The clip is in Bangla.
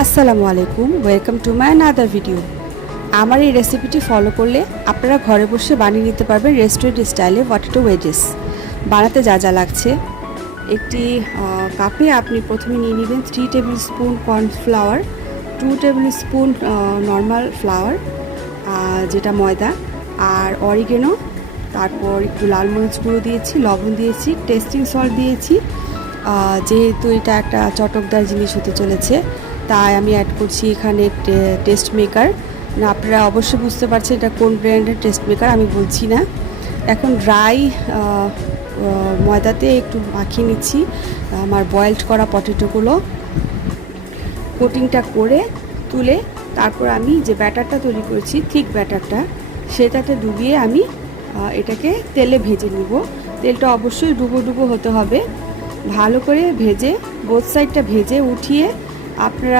আসসালামু আলাইকুম, welcome to my another video. আমার এই রেসিপিটি ফলো করলে আপনারা ঘরে বসে বানিয়ে নিতে পারবেন রেস্টুরেন্ট স্টাইলে পটেটো ওয়েজেস। বানাতে যা যা লাগছে, একটি কাপে আপনি প্রথমে নিয়ে নেবেন 3 table spoon cornflour, 2 table spoon normal flower যেটা ময়দা, আর অরিগেনো, তারপর একটু লাল মরিচ গুঁড়ো দিয়েছি, লবণ দিয়েছি, টেস্টিং সল্ট দিয়েছি। যেহেতু এটা একটা চটকদার জিনিস হতে চলেছে, তাই আমি অ্যাড করছি এখানে টেস্ট মেকার। আপনারা অবশ্যই বুঝতে পারছেন এটা কোন ব্র্যান্ডের টেস্ট মেকার, আমি বলছি না। এখন ড্রাই ময়দাতে একটু মাখিয়ে নিচ্ছি আমার বয়েলড করা পটেটোগুলো। কোটিংটা করে তুলে তারপর আমি যে ব্যাটারটা তৈরি করেছি, থিক ব্যাটারটা, সেটাতে ডুবিয়ে আমি এটাকে তেলে ভেজে নিব। তেলটা অবশ্যই ডুবো ডুবো হতে হবে। ভালো করে ভেজে, বোথ সাইডটা ভেজে উঠিয়ে আপনারা